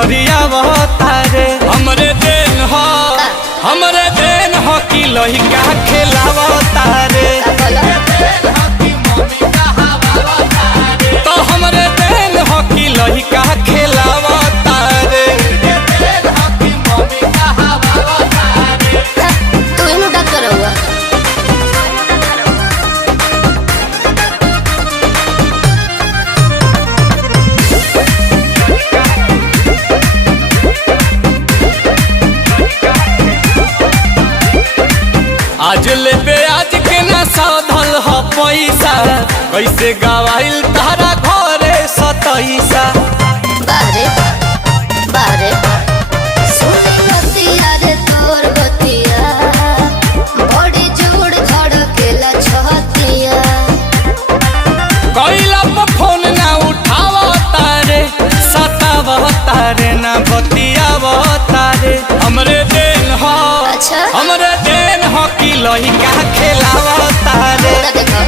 गरियावता रे। हमरे देन हो कि लइका खेलावता रे। तो हमरे देन हो कि लइका खेलावता रे। तू इनु डॉक्टर हुआ आज ले आज के ना साधल ह पैसा कैसे गवाइल तारा घरे सतैसा। बारे बारे सुनी बतिया रे तोर बतिया बड़ी जोड़ धड़केला छतिया। कैला पर फोन ना उठावता रे सतावता रे ना बतियावता रे। हमरे देन हो अच्छा हमरे देन हो कि लइका खेलावता रे। देखो